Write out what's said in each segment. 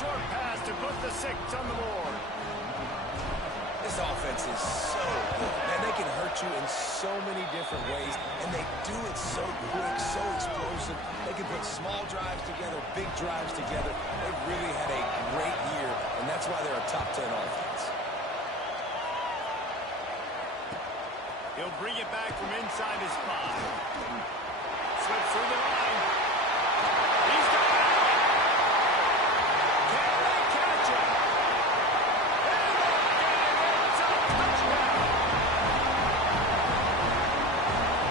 short pass to put the 6 on the board. This offense is so good. Man, they can hurt you in so many different ways, and they do it so quick, so explosive. They can put small drives together, big drives together. They've really had a great year, and that's why they're a top 10 offense. He'll bring it back from inside his 5. Slips through the line. He's got it. Can they catch him? And it's a touchdown.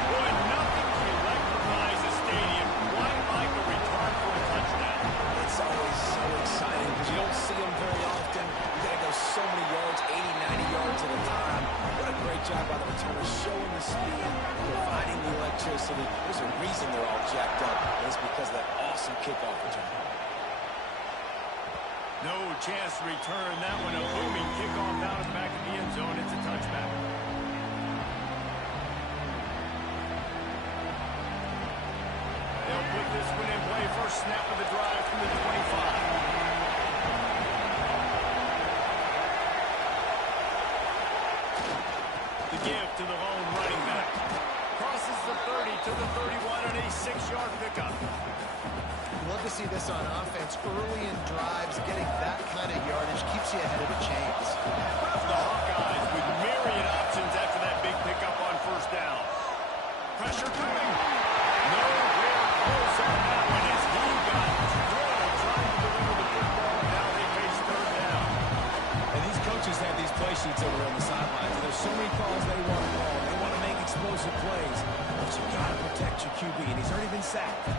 Boy, nothing electrifies a stadium quite like a return for a touchdown. It's always so exciting because you don't see them very often. You got to go so many yards, 80, 90 yards at a time. What a great job by the returner, showing the speed, providing the electricity. There's a reason they're all jacked up, and it's because of that awesome kickoff return. No chance to return that one. A booming kickoff out of the back of the end zone. It's a touchback. They'll put this one in play. First snap of the drive from the 25. The give to the lone running back. Crosses the 30 to the 31 and a 6-yard pickup. Love to see this on offense. Early in drives, getting that kind of yardage keeps you ahead of the chains. The Hawkeyes with myriad options after that big pickup on first down. Pressure coming. Nowhere close on that one as he got drilled trying to deliver the football. Now they face third down. And these coaches have these play sheets over on the sidelines, and there's so many calls they want to call. They want to make explosive plays, but you got to protect your QB, and he's already been sacked.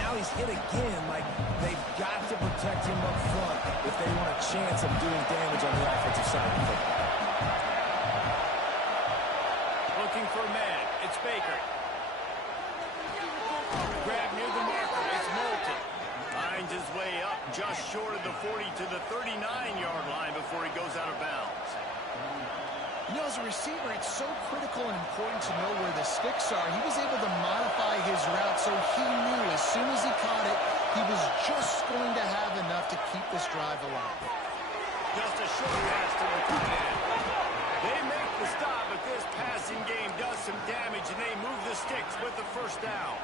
Now he's hit again. Like, they've got to protect him up front if they want a chance of doing damage on the offensive side of the football. Looking for a man. It's Baker. Grab near the marker. It's Moulton. Finds his way up just short of the 40 to the 39-yard line before he goes out of bounds. You know, as a receiver, it's so critical and important to know where the sticks are. He was able to modify his route so he knew as soon as he caught it, he was just going to have enough to keep this drive alive. Just a short pass to the tight end. They make the stop, but this passing game does some damage, and they move the sticks with the first down.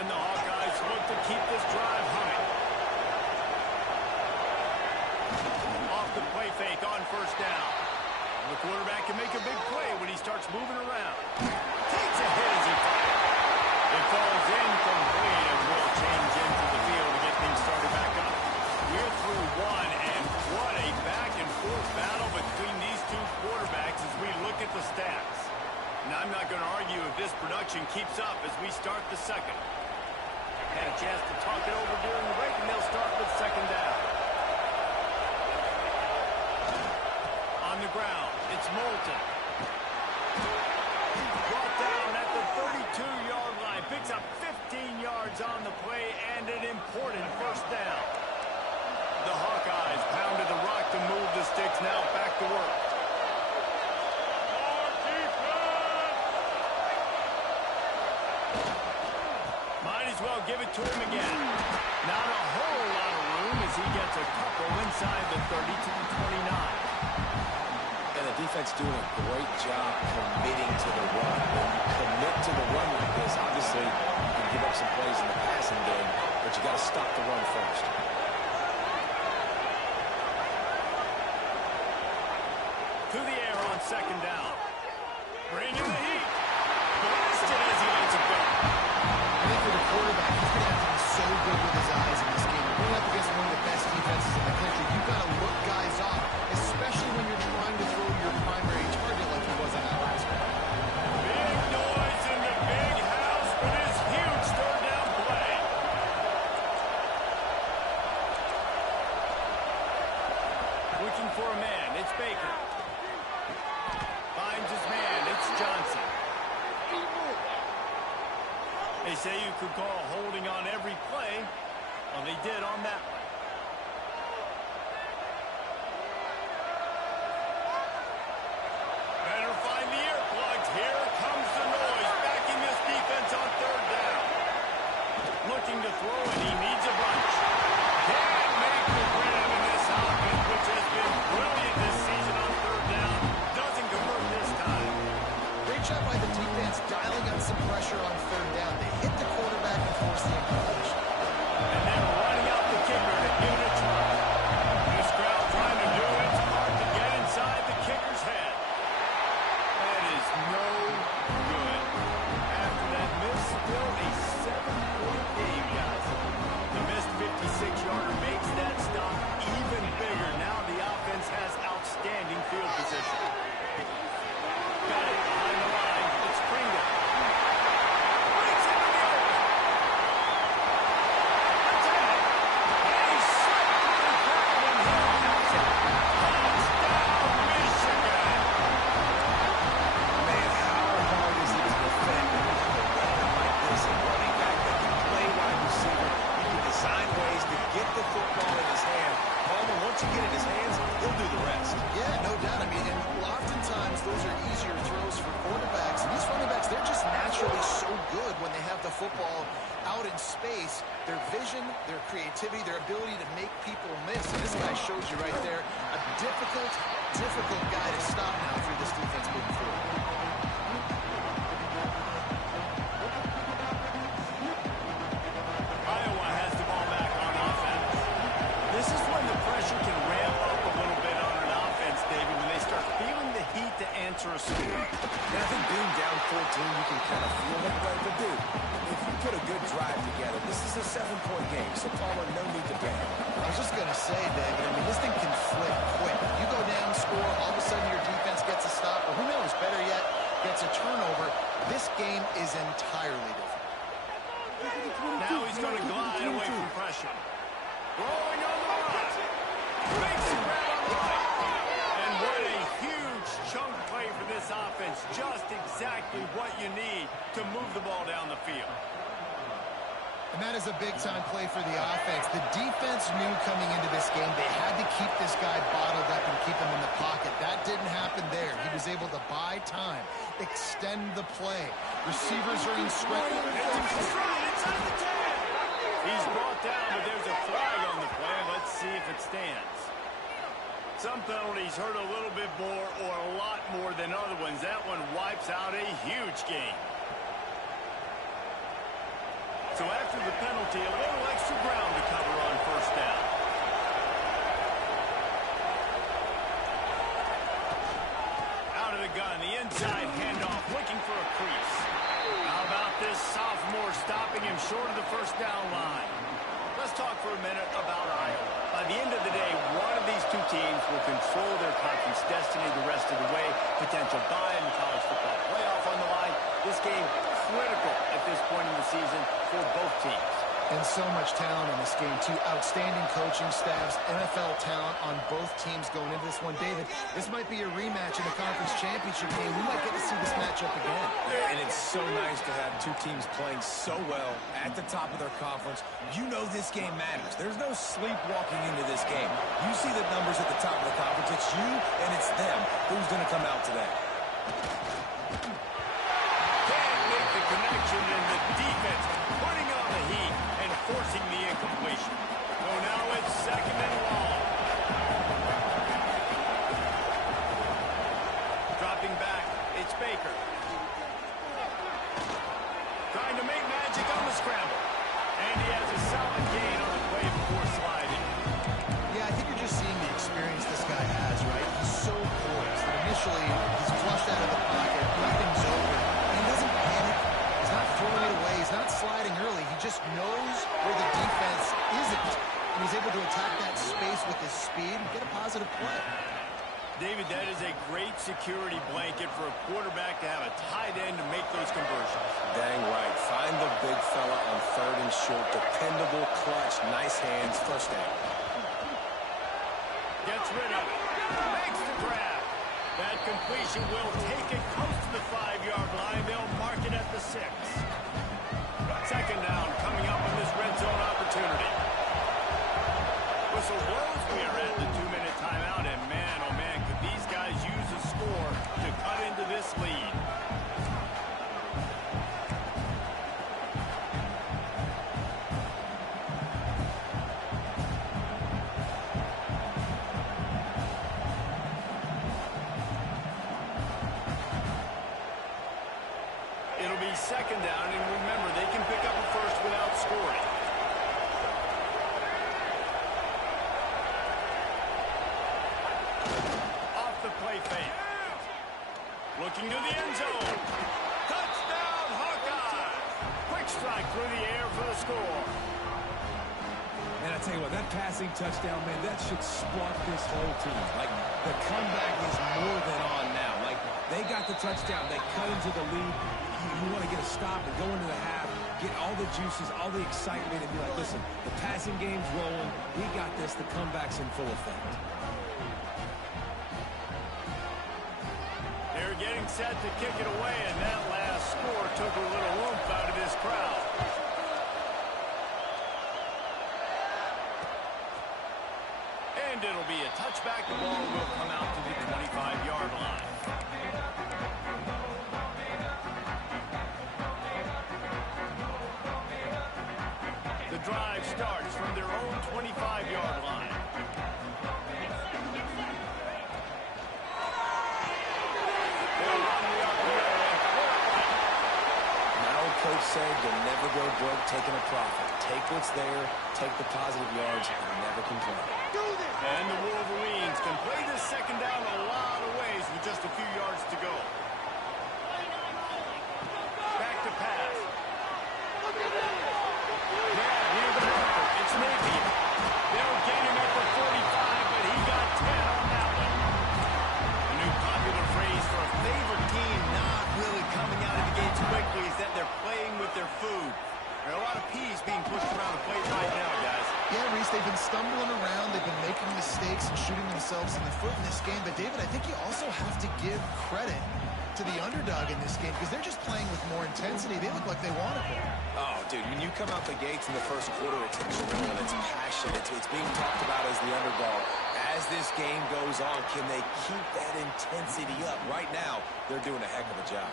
And the Hawkeyes look to keep this drive humming. Off the play fake on first down. The quarterback can make a big play when he starts moving around. Takes a hit as he fires. It falls incomplete and will change into the field to get things started back up. We're through one, and what a back-and-forth battle between these two quarterbacks as we look at the stats. Now, I'm not going to argue if this production keeps up as we start the second. Had a chance to talk it over during the break, and they'll start with second down. On the ground, it's Moulton. Brought down at the 32-yard line. Picks up 15 yards on the play and an important first down. The Hawkeyes pounded the rock to move the sticks. Now back to work. Might as well give it to him again. Not a whole lot of room as he gets a couple inside the 30 to the 29. And the defense doing a great job committing to the run. When you commit to the run like this, obviously you can give up some plays in the passing game, but you got to stop the run first. To the air on second down. Bringing the heat. Blasted as he lets it go. I think for the quarterback, he's going to have to be so good with his eyes in this game. Going up against one of the best defenses in the country, you've got to look guys off, especially when you're trying to throw your primary target like he was on that last one. Big noise in the big house for this huge third down play. Looking for a man. It's Baker. Finds his man. It's Johnson. They say you could call holding on every play. Well, they did on that one. Better find the earplugs. Here comes the noise. Backing this defense on third down. Looking to throw, and he needs a bunch. Can't make you get in his hands, he'll do the rest. Yeah, no doubt. I mean, and oftentimes those are easier throws for quarterbacks. And these running backs, they're just naturally so good when they have the football out in space. Their vision, their creativity, their ability to make people miss. And this guy shows you right there a difficult guy to stop now through this defense moving forward. Iowa has the ball back on offense. This is when the pressure can ramp up a little bit on an offense, David, when they start feeling the heat to answer a score. And I think being down 14, you can kind of feel that way. But, dude, if you put a good drive together, this is a 7-point game, so Palmer, no need to panic. I was just going to say, David, I mean, this thing can flip quick. You go down, score, all of a sudden your defense gets a stop, or who knows, better yet, gets a turnover. This game is entirely different. Now he's going to glide away from pressure. Rolling on the right. Makes a grab on the right. And what a huge chunk play for this offense. Just exactly what you need to move the ball down the field. And that is a big-time play for the offense. The defense knew coming into this game they had to keep this guy bottled up and keep him in the pocket. That didn't happen there. He was able to buy time, extend the play. Receivers are in stretch. Inside the 10. He's brought down, but there's a flag on the play. Let's see if it stands. Some penalties hurt a little bit more or a lot more than other ones. That one wipes out a huge game. So after the penalty, a little extra ground to cover on first down. Out of the gun, the inside handoff, looking for a crease. How about this sophomore stopping him short of the first down line? Let's talk for a minute about Iowa. By the end of the day, one of these two teams will control their conference destiny the rest of the way. Potential bye in the college football playoff on the line. This game critical at this point in the season for both teams. And so much talent in this game, too. Outstanding coaching staffs, NFL talent on both teams going into this one. David, this might be a rematch in the conference championship game. We might get to see this matchup again. And it's so nice to have two teams playing so well at the top of their conference. You know this game matters. There's no sleepwalking into this game. You see the numbers at the top of the conference. It's you and it's them. Who's going to come out today? Can't make the connection, and the defense putting on the heat and forcing the incompletion. So now it's second and long. Dropping back, it's Baker. Trying to make magic on the scramble. And he has a solid gain on the play before sliding. Yeah, I think you're just seeing the experience this guy has, right? He's so poised. And initially, he's flushed out of the pocket. Nothing's open. And he doesn't panic. He's not throwing it away. He's not sliding early. He just knows where the defense isn't. And he's able to attack that space with his speed and get a positive play. David, that is a great security blanket for a quarterback to have a tight end to make those conversions. Dang right. Find the big fella on third and short. Dependable, clutch, nice hands, first down. Gets rid of it. Makes the grab. That completion will take it close to the 5-yard line. They'll mark it at the 6. Second down coming up in this red zone opportunity. Whistle blows. We are at the 2-minute timeout. And man, oh man, could these guys use a score to cut into this lead. It'll be second down, and remember, they can pick up a first without scoring. Off the play fake. Looking to the end zone. Touchdown, Hawkeye! Quick strike through the air for the score. Man, I tell you what, that passing touchdown, man, that should spark this whole team. Like, the comeback is more than on now. Like, they got the touchdown. They cut into the lead. You want to get a stop and go into the half, get all the juices, all the excitement, and be like, listen, the passing game's rolling. We got this. The comeback's in full effect. They're getting set to kick it away, and that last score took a little oomph out of this crowd. And And it'll be a touchback. The ball will come out to the 25-yard line. The drive starts from their own 25-yard line. Coach said you'll never go broke taking a profit. Take what's there, take the positive yards, and never complain. And the Wolverines can play this second down a lot of ways with just a few yards to go. Back to pass. Yeah, here's the marker. It's Napier. They'll gain him at the 45, but he got 10 on that one. A new popular phrase for a favorite team not really coming out of the gates quickly is that they're playing with their food. There are a lot of peas being pushed around the plate right now, guys. Yeah, Reese, they've been stumbling around. They've been making mistakes and shooting themselves in the foot in this game. But, David, I think you also have to give credit to the underdog in this game because they're just playing with more intensity. They look like they want it more. Oh, dude, when you come out the gates in the first quarter, it's adrenaline, it's passion, it's being talked about as the underdog. As this game goes on, can they keep that intensity up? Right now, they're doing a heck of a job.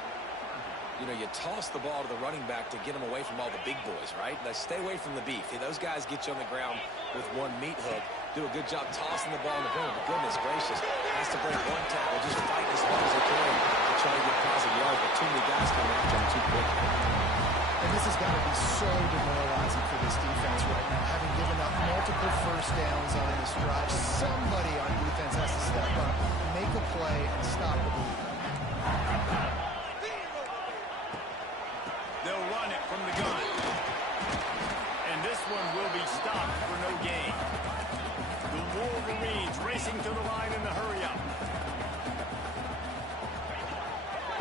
You know, you toss the ball to the running back to get them away from all the big boys, right? Now, stay away from the beef. Those guys get you on the ground with one meat hook. Do a good job tossing the ball in the boom. But goodness gracious, has to break one tackle, just fight as long as they can to try to get positive yards. But too many guys coming after him too quick. And this has got to be so demoralizing for this defense right now, having given up multiple first downs on this drive. Somebody on defense has to step up, make a play, and stop the bleeding. They'll run it from the gun. And this one will be stopped for no gain. The Wolverines racing to the line in the hurry-up.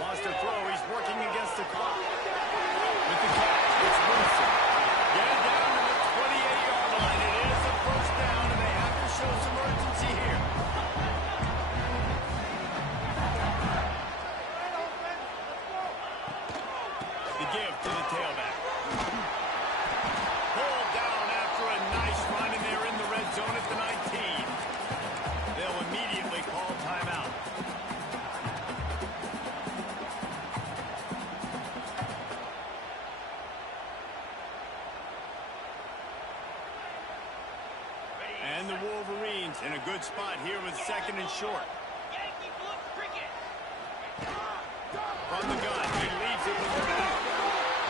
Wants to throw. He's working against the clock. With the catch, it's Wilson. Get it down to the 28-yard line. It is a first down, and they have to show some urgency here. The give to the tailback. Pulled down after a nice run, and they're in the red zone at the 19. They'll immediately call timeout. And the Wolverines in a good spot here with second and short. From the gun, he leaves it with the back.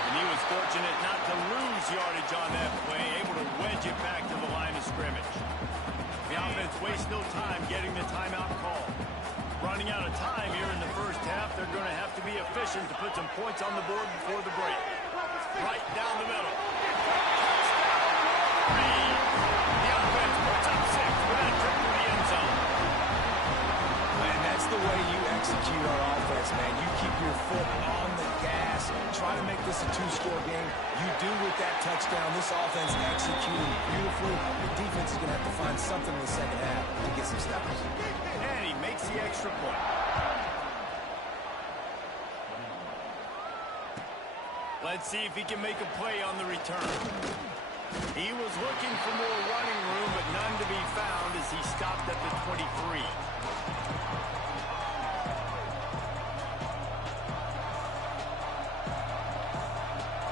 And he was fortunate not to lose yardage on that play, able to wedge it back to the line of scrimmage. The offense wastes no time getting the timeout call. Running out of time here in the first half, they're going to have to be efficient to put some points on the board before the break. Right down the middle. The offense puts up 6 with that trip to the end zone. And that's the way you execute our offense, man. You keep your foot on the gas. Try to make this a two-score game. You do with that touchdown. This offense executing beautifully. The defense is going to have to find something in the second half to get some stops. And he makes the extra point. Let's see if he can make a play on the return. He was looking for more running room, but none to be found as he stopped at the 23.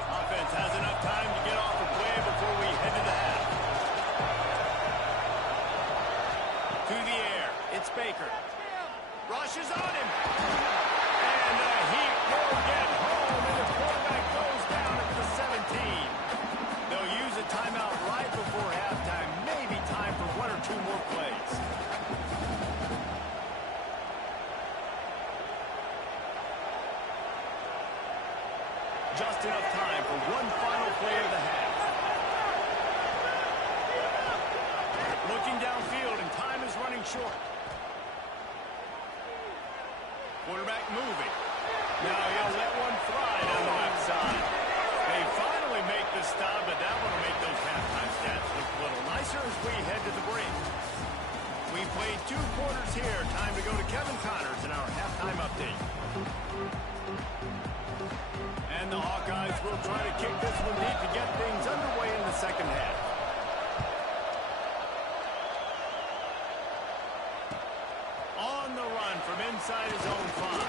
Offense has enough time to get off the play before we head to the half. To the air, it's Baker. Rushes on him. And he will get home, and the quarterback goes down at the 17. They'll use a timeout right before halftime. Maybe time for 1 or 2 more plays. Just enough time for one final play of the half. Looking downfield, and time is running short. Quarterback moving. Now he'll let one fly down the left side. They finally make the stop, but that one will make those halftime stats look a little nicer as we head to the break. We played 2 quarters here. Time to go to Kevin Connors in our halftime update. And the Hawkeyes will try to kick this one deep to get things underway in the second half. inside his own 5.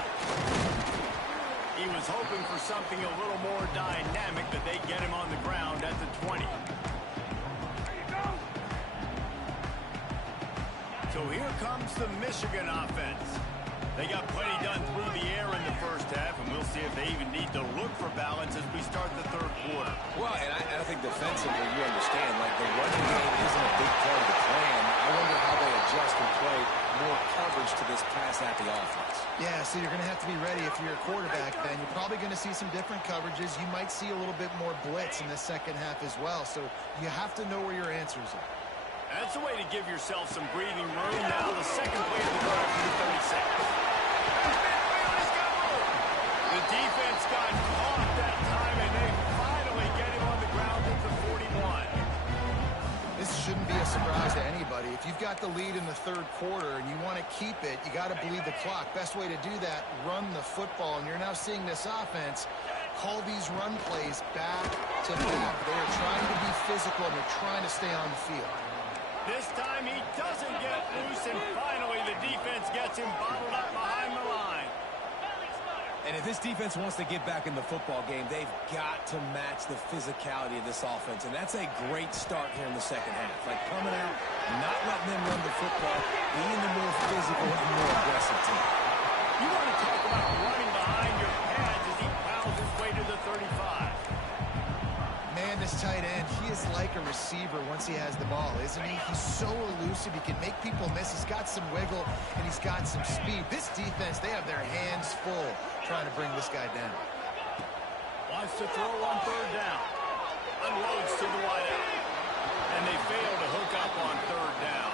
He was hoping for something a little more dynamic, but they get him on the ground at the 20. So here comes the Michigan offense. They got plenty done through the air in the first half, and we'll see if they even need to look for balance as we start the third quarter. Well, and I think defensively, you understand, like the running game isn't a big part of the plan. I wonder how they adjust and play more coverage to this pass-happy offense. Yeah, so you're going to have to be ready if you're a quarterback then. You're probably going to see some different coverages. You might see a little bit more blitz in the second half as well, so you have to know where your answers are. That's the way to give yourself some breathing room. Now the second play of the drive for the 36. The defense got caught that time, and they finally get him on the ground at the 41. This shouldn't be a surprise to anybody. If you've got the lead in the third quarter and you want to keep it, you got to bleed the clock. Best way to do that, run the football. And you're now seeing this offense call these run plays back to back. They are trying to be physical, and they're trying to stay on the field. This time he doesn't get loose, and finally the defense gets him bottled up behind the line. And if this defense wants to get back in the football game, they've got to match the physicality of this offense. And that's a great start here in the second half. Like coming out, not letting them run the football, being the more physical and more aggressive team. You want to talk about running behind your pads as he plows his way to the 35. Man, this tight end, he is like a receiver once he has the ball, isn't he? He's so elusive. He can make people miss. He's got some wiggle, and he's got some speed. This defense, they have their hands full trying to bring this guy down. Wants to throw on third down. Unloads to the wideout. And they fail to hook up on third down.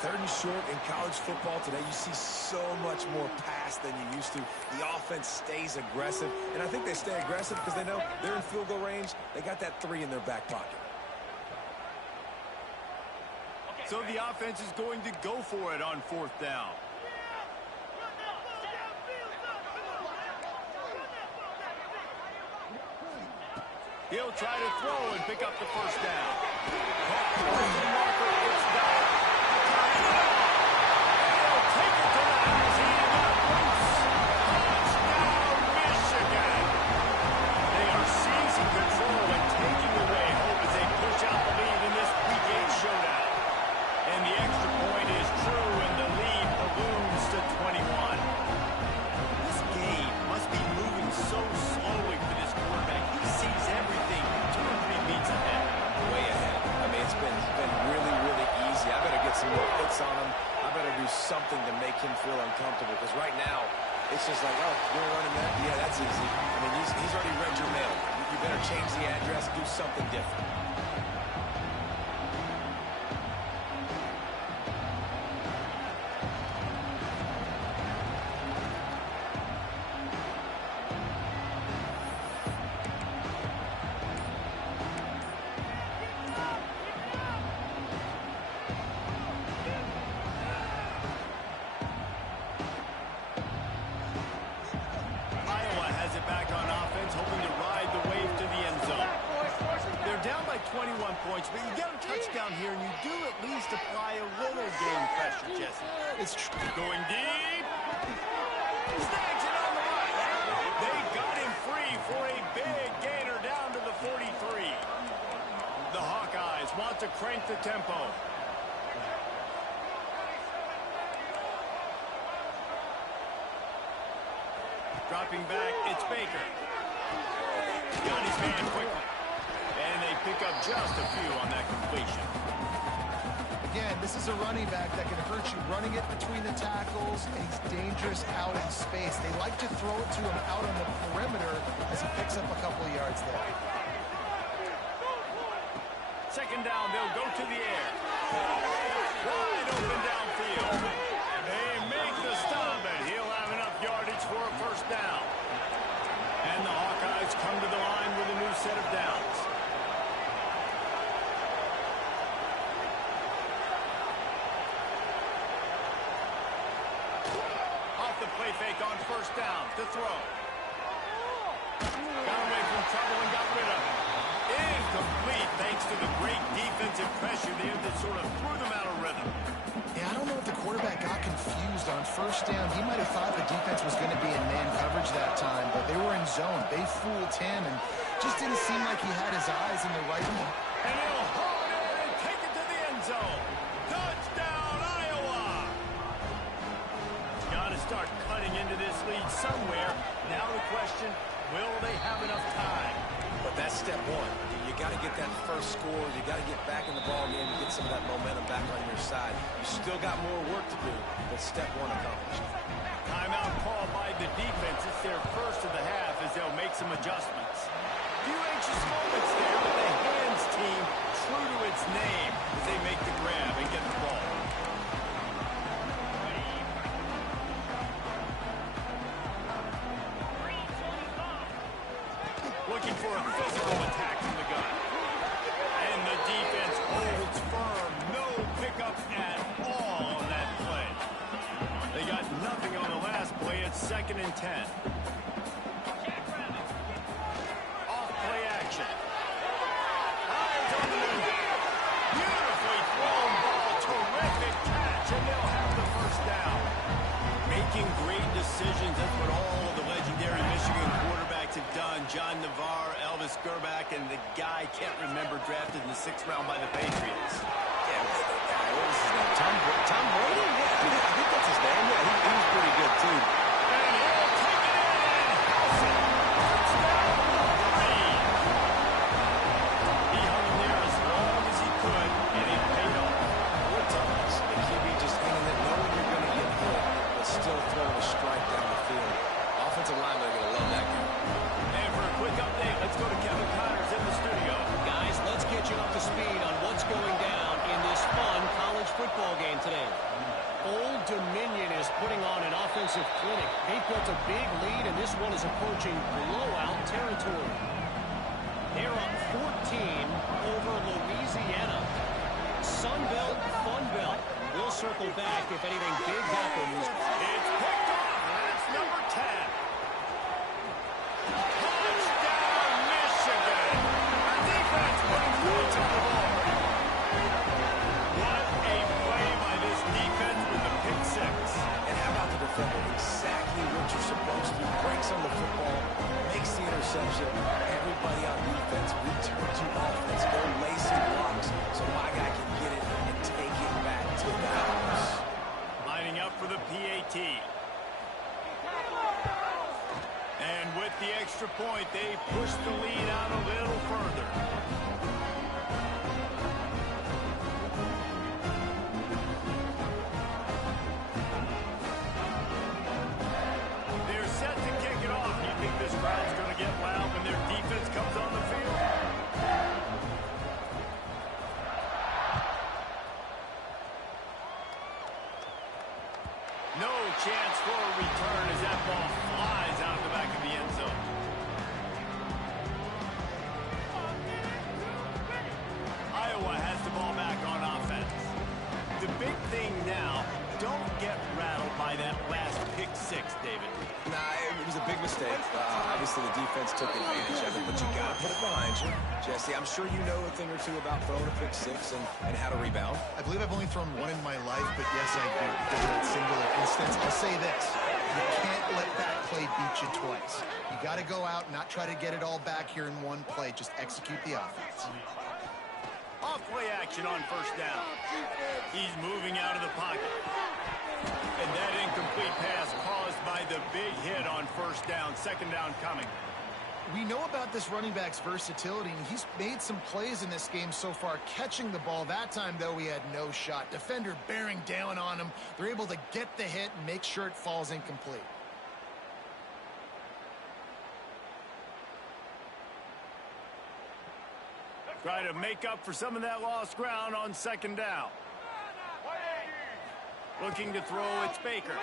Third and short in college football today, you see so much more pass than you used to. The offense stays aggressive, and I think they stay aggressive because they know they're in field goal range. They got that 3 in their back pocket. So the offense is going to go for it on fourth down. He'll try to throw and pick up the first down. It's down. He'll take it to the house. He got loose. Touchdown, Michigan. They are seizing control and taking away hope as they push out the lead in this Week 8 showdown. And the extra point is true, and the lead balloons to 21. This game must be moving so slowly for this quarterback. He sees everything 2 or 3 beats ahead. Way ahead. I mean, it's been really, really easy. I better get some more hits on him. I better do something to make him feel uncomfortable, because right now, it's just like, oh, you're running that? Yeah, that's easy. I mean, he's already read your mail. You better change the address, do something different. Iowa has it back on offense, hoping to ride the wave to the end zone. They're down by 21 points, but you get a touchdown here, and you do at least apply a little game pressure, Jesse. It's Going deep. Snags it on the right. They got him free for a big gainer down to the 43. The Hawkeyes want to crank the tempo. Dropping back, it's Baker. Got his man quickly. And they pick up just a few on that completion. Again, this is a running back that can hurt you running it between the tackles, and he's dangerous out in space. They like to throw it to him out on the perimeter as he picks up a couple of yards there. Second down, they'll go to the air. Wide open downfield. They make the stop, and he'll have enough yardage for a first down. And the Hawkeyes come to the line with a new set of downs. first down to throw. Got away from trouble and got rid of it. Incomplete thanks to the great defensive pressure there that sort of threw them out of rhythm. Yeah, I don't know if the quarterback got confused on first down. He might have thought the defense was going to be in man coverage that time, but they were in zone. They fooled him and just didn't seem like he had his eyes in the right one. And he'll haul it in and take it to the end zone. Touchdown, Iowa! Got to start cutting into this lead somewhere. Now the question, will they have enough time? But that's step one. You got to get that first score. You got to get back in the ball game and get some of that momentum back on your side. You still got more work to do, but step one accomplished. Timeout called by the defense. It's their first of the half as they'll make some adjustments. Few anxious moments there, but the hands team true to its name as they make the grab and get the ball. Looking for a physical attack from the gun. And the defense holds firm. No pickup at all on that play. They got nothing on the last play. It's 2nd and 10. Off play action. Eyes on the move. Beautifully thrown ball. Terrific catch. And they'll have the first down. Making great decisions. That's what all of the legendary Michigan quarterbacks have done. John Navarre, Elvis Grbac, and the guy can't remember drafted in the 6th round by the Patriots. Yeah, what was his name? Tom Brady? Yeah, I think that's his name. Yeah, he was pretty good, too. And he'll take it in and house it. Touchdown, 3. He hung in there as long as he could, and it paid off. 4 times. The QB just hanging it, knowing you're going to get hit, but still throwing a strike down the field. Offensive linemen are going to love that game. And for a quick update, let's go to Kevin Connors in the studio. Guys, let's get you up to speed on what's going down in this fun college football game today. Old Dominion is putting on an offensive clinic. They've built a big lead, and this one is approaching blowout territory. They're up 14 over Louisiana. Sunbelt, Funbelt. We'll circle back if anything big happens. It's picked off. That's number 10. Touchdown, Michigan. The defense putting points on the board. What a play by this defense with the pick 6. And how about the defender? Exactly what you're supposed to. Breaks on the football, makes the interception. Everybody on defense return to offense. Go lacy blocks so my guy can get it and take it back to the house. Lining up for the PAT. And with the extra point, they push the lead out a little further. They're set to kick it off. You think this crowd's going to get loud when their defense comes on the field? No chance for a return as that ball flies out of the back of the end zone. Iowa has the ball back on offense. The big thing now, don't get rattled by that last pick 6, David. Nah, it was a big mistake. Obviously, the defense took advantage of it, but you got to put it behind you. Jesse, I'm sure you know a thing or two about throwing a pick 6 and how to rebound. I believe I've only thrown one in my life, but yes, I do. Because of that singular instance, I'll say this. You can't let that play beat you twice. You got to go out, not try to get it all back here in one play. Just execute the offense. Off play action on first down. He's moving out of the pocket. And that incomplete pass caused by the big hit on first down. 2nd down coming. We know about this running back's versatility, and he's made some plays in this game so far. Catching the ball that time, though, he had no shot. Defender bearing down on him. They're able to get the hit and make sure it falls incomplete. Try to make up for some of that lost ground on 2nd down. Looking to throw, it's Baker.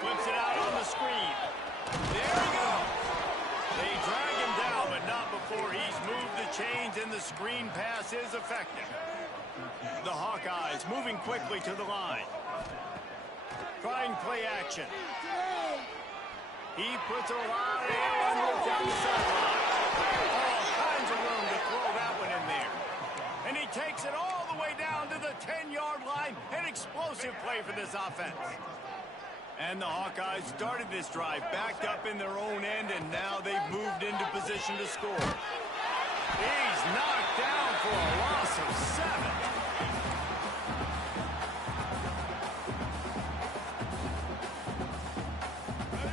Flips it out on the screen. There we go. They drag him down, but not before he's moved the chains, and the screen pass is effective. The Hawkeyes moving quickly to the line. Trying play action. He puts a lot of air under it down the sideline. All kinds of room to throw that one in there. And he takes it all the way down to the 10-yard line. An explosive play for this offense. And the Hawkeyes started this drive backed up in their own end, and now they've moved into position to score. He's knocked down for a loss of 7.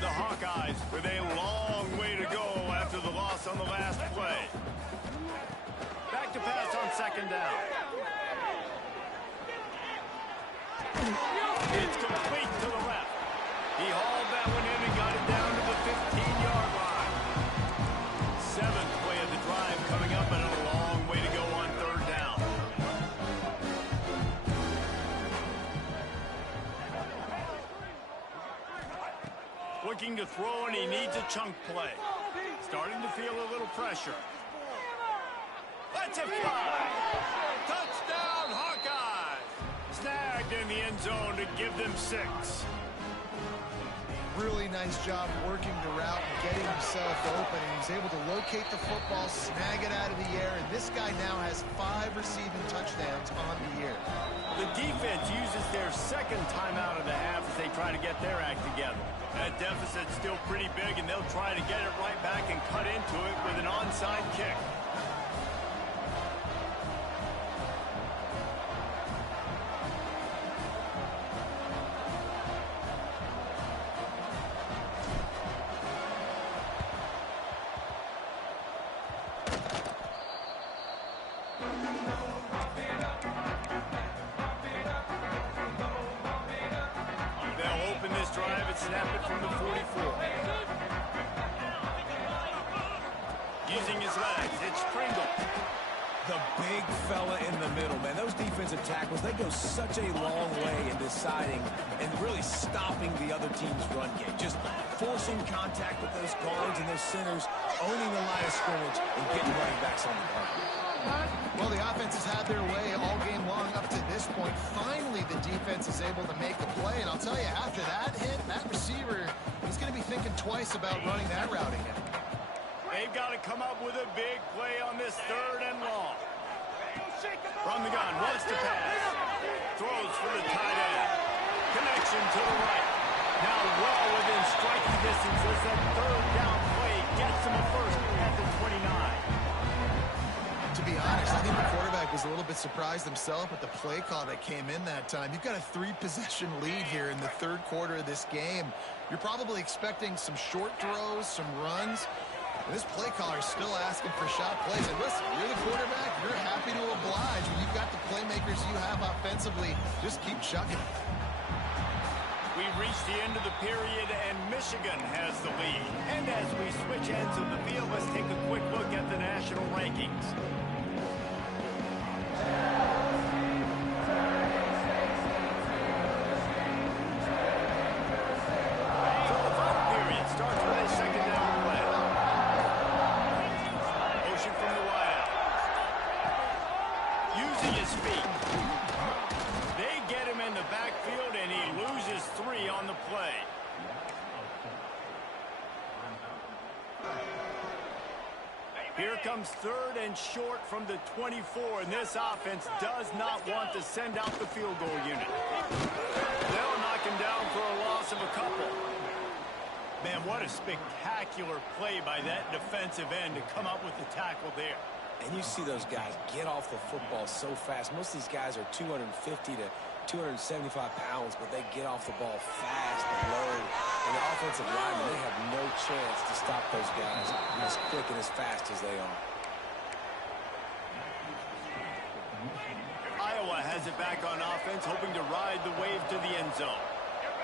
The Hawkeyes with a long way to go after the loss on the last play. Back to pass on second down. It's complete to the left. He hauled that one in and got it down to the 15-yard line. 7th play of the drive coming up, and a long way to go on third down. Looking to throw, and he needs a chunk play. Starting to feel a little pressure. Let's it fly. Touchdown, Hawkeyes. Snagged in the end zone to give them 6. Really nice job working the route and getting himself open, and he's able to locate the football, snag it out of the air, and this guy now has 5 receiving touchdowns on the year. The defense uses their second timeout of the half as they try to get their act together. That deficit's still pretty big, and they'll try to get it right back and cut into it with an onside kick. Snap it from the 44. Using his legs, it's Pringle. The big fella in the middle, man. Those defensive tackles, they go such a long way in deciding and really stopping the other team's run game. Just forcing contact with those guards and those centers, owning the line of scrimmage, and getting running backs on the ground. Well, the offense has had their way all game long up to this point. Finally, the defense is able to make a play. And I'll tell you, after that hit, that receiver, he's going to be thinking twice about running that route again. They've got to come up with a big play on this 3rd and long. From the gun, wants to pass. Throws for the tight end. Connection to the right. Now well within striking distance as that 3rd down play gets him a first at the 29. To be honest, I think the quarterback was a little bit surprised himself at the play call that came in that time. You've got a 3-possession lead here in the 3rd quarter of this game. You're probably expecting some short throws, some runs. And this play caller is still asking for shot plays. And listen, you're the quarterback. You're happy to oblige. When you've got the playmakers you have offensively, just keep chucking. We've reached the end of the period, and Michigan has the lead. And as we switch ends of the field, let's take a quick look at the national rankings. So the final period starts with a second down play. Motion from the wideout. Using his feet. They get him in the backfield, and he loses 3 on the play. Here comes 3rd and short from the 24, and this offense does not want to send out the field goal unit. They'll knock him down for a loss of a couple. Man, what a spectacular play by that defensive end to come up with the tackle there. And you see those guys get off the football so fast. Most of these guys are 250 to 275 pounds, but they get off the ball fast and low. And the offensive linemen, they have no chance to stop those guys as quick and as fast as they are. Iowa has it back on offense, hoping to ride the wave to the end zone.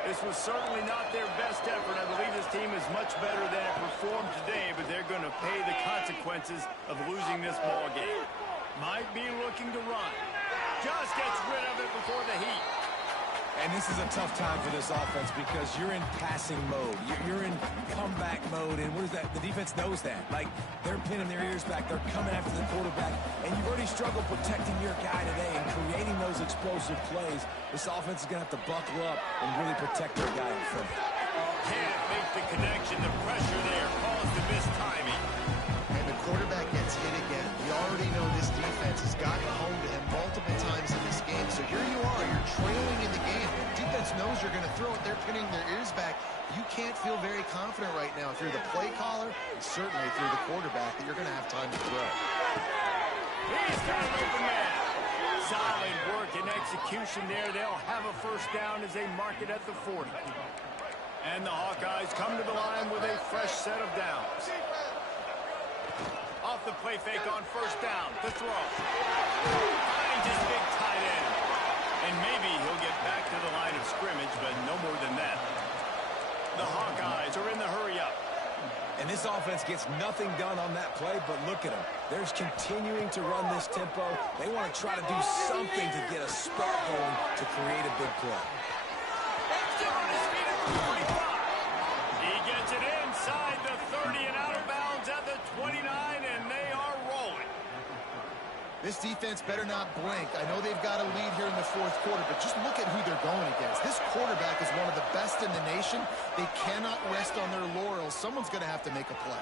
This was certainly not their best effort. I believe this team is much better than it performed today, but they're going to pay the consequences of losing this ball game. Might be looking to run. Just gets rid of it before the heat. And this is a tough time for this offense because you're in passing mode. You're in comeback mode, and what is that? The defense knows that. Like, they're pinning their ears back. They're coming after the quarterback, and you've already struggled protecting your guy today and creating those explosive plays. This offense is going to have to buckle up and really protect their guy in front. can't make the connection. The pressure there caused the missed timing. And the quarterback gets hit again. We already know this defense has gotten home to him multiple times in this game. So here you are, you're trailing in the game. Defense knows you're going to throw it. They're pinning their ears back. You can't feel very confident right now if you're the play caller, and certainly if you're the quarterback, that you're going to have time to throw. He's got an open man. Solid work and execution there. They'll have a first down as they mark it at the 40. And the Hawkeyes come to the line with a fresh set of downs. Off the play fake on first down. The throw. Finds his big tight end. And maybe he'll get back to the line of scrimmage, but no more than that. The Hawkeyes are in the hurry-up. And this offense gets nothing done on that play, but look at them. They're continuing to run this tempo. They want to try to do something to get a spark going to create a big play. Still on his feet at the 45. He gets it inside the 30 and out of bounds at the 29, and they are rolling. This defense better not blink. I know they've got a lead here in the fourth quarter, but just look at who they're going against. This quarterback is one of the best in the nation. They cannot rest on their laurels. Someone's going to have to make a play.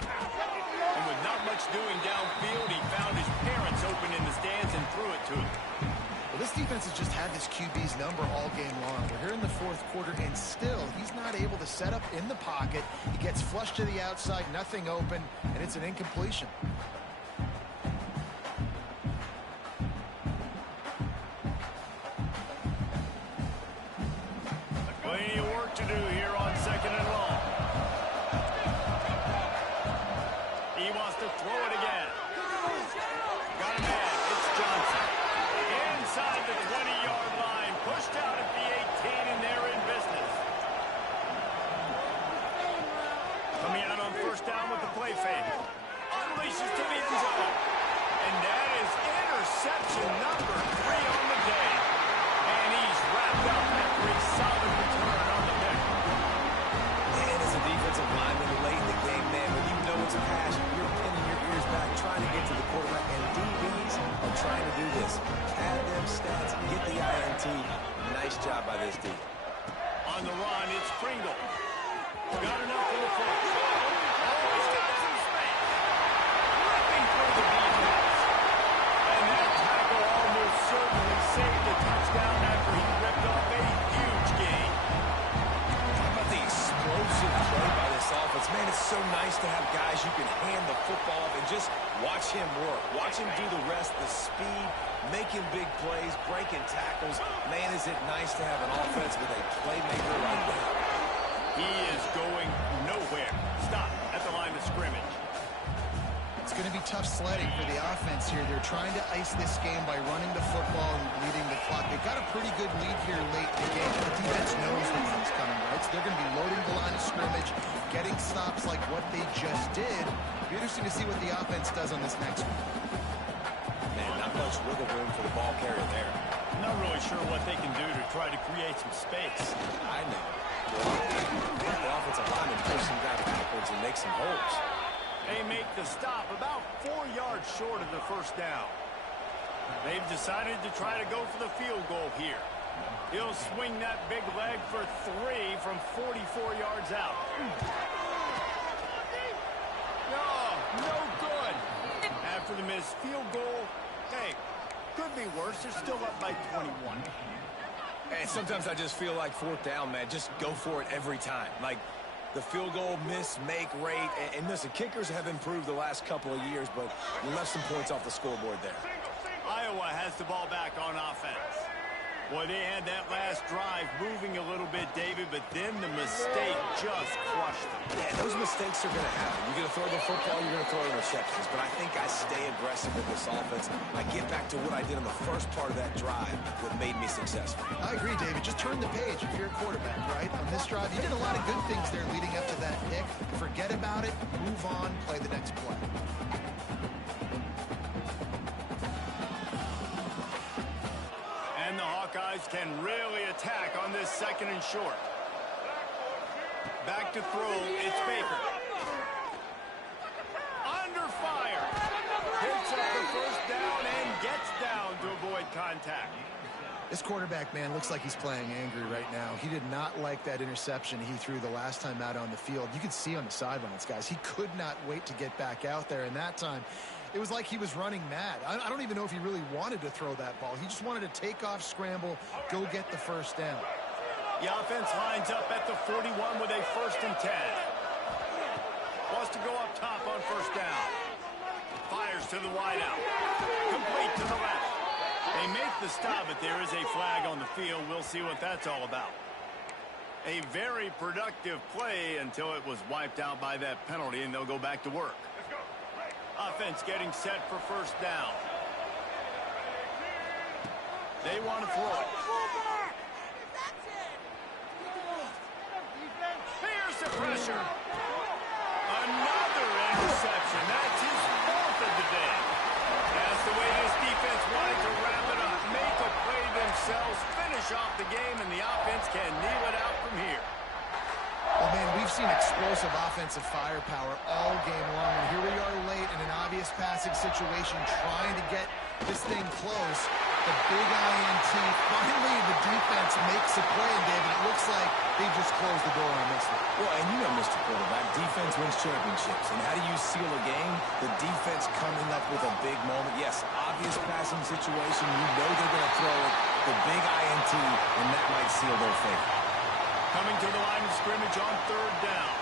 And with not much doing downfield, he found his parents open in the stands and threw it to him. Well, this defense has just had this QB's number all game long. We're here in the fourth quarter, and still, he's not able to set up in the pocket. He gets flushed to the outside, nothing open, and it's an incompletion. Plenty of work to do here on second and long. He wants to throw it again. Got a man. It's Johnson. Inside the 20-yard line. Pushed out at the 18, and they're in business. Coming out on first down with the play fake. Unleashes to the end zone. And that is interception number 3 on the day. And he's wrapped up after a solid return on the pick. And as a defensive lineman late in the game, man, when you know it's a pass, you're pinning your ears back, trying to get to the quarterback, and DBs are trying to do this. Pad them stats, get the INT. Nice job by this D. On the run, it's Pringle. Got enough for the first. Oh, he's got some space. Ripping through the defense. And that tackle almost certainly saved the touchdown after he ripped off a huge gain. How about the explosive play by this offense? Man, it's so nice to have guys you can hand the football off and just watch him work. Watch him do the rest, the speed, making big plays, breaking tackles. Man, is it nice to have an offense with a playmaker like that. He is going nowhere. Stop at the line of scrimmage. It's going to be tough sledding for the offense here. They're trying to ice this game by running the football and leading the clock. They've got a pretty good lead here late in the game. The defense knows when it's coming, right? So they're going to be loading the line of scrimmage, getting stops like what they just did. It'll be interesting to see what the offense does on this next one. Man, not much wiggle room for the ball carrier there. I'm not really sure what they can do to try to create some space. I know. The offensive lineman push some guy backwards and make some holes. They make the stop about 4 yards short of the first down. They've decided to try to go for the field goal here. He'll swing that big leg for 3 from 44 yards out. No good. After the missed field goal, hey, could be worse. They're still up by 21. And sometimes I just feel like fourth down, man, just go for it every time. Like the field goal miss, make rate. And listen, kickers have improved the last couple of years, but you left some points off the scoreboard there. Iowa has the ball back on offense. Boy, they had that last drive moving a little bit, David, but then the mistake just crushed them. Yeah, those mistakes are going to happen. You're going to throw the football, you're going to throw interceptions. But I think I stay aggressive with this offense. I get back to what I did in the first part of that drive that made me successful. I agree, David. Just turn the page if you're a quarterback, right? On this drive, you did a lot of good things there leading up to that pick. Forget about it, move on, play the next play. And the Hawkeyes can really attack on this second and short. Back to throw, it's Baker. Under fire. Picks up the first down and gets down to avoid contact. This quarterback, man, looks like he's playing angry right now. He did not like that interception he threw the last time out on the field. You could see on the sidelines, guys, he could not wait to get back out there. And that time, it was like he was running mad. I don't even know if he really wanted to throw that ball. He just wanted to take off, scramble, go get the first down. The offense lines up at the 41 with a 1st and 10. Wants to go up top on 1st down. Fires to the wideout. Complete to the left. They make the stop, but there is a flag on the field. We'll see what that's all about. A very productive play until it was wiped out by that penalty, and they'll go back to work. Offense getting set for 1st down. They want to throw it. Here's the pressure. Another interception. That's his 4th of the day. That's the way this defense wanted to wrap it up. Make a play themselves, finish off the game, and the offense can kneel it out from here. Well, man, we've seen explosive offensive firepower all game long, and here we are late in an obvious passing situation trying to get this thing close. The big INT, finally the defense makes a play, and David, it looks like they just closed the door on this one. Well, and you know, Mr. Quarterback, defense wins championships. And how do you seal a game? The defense coming up with a big moment. Yes, obvious passing situation. You know they're going to throw it. The big INT, and that might seal their fate. Coming to the line of scrimmage on 3rd down.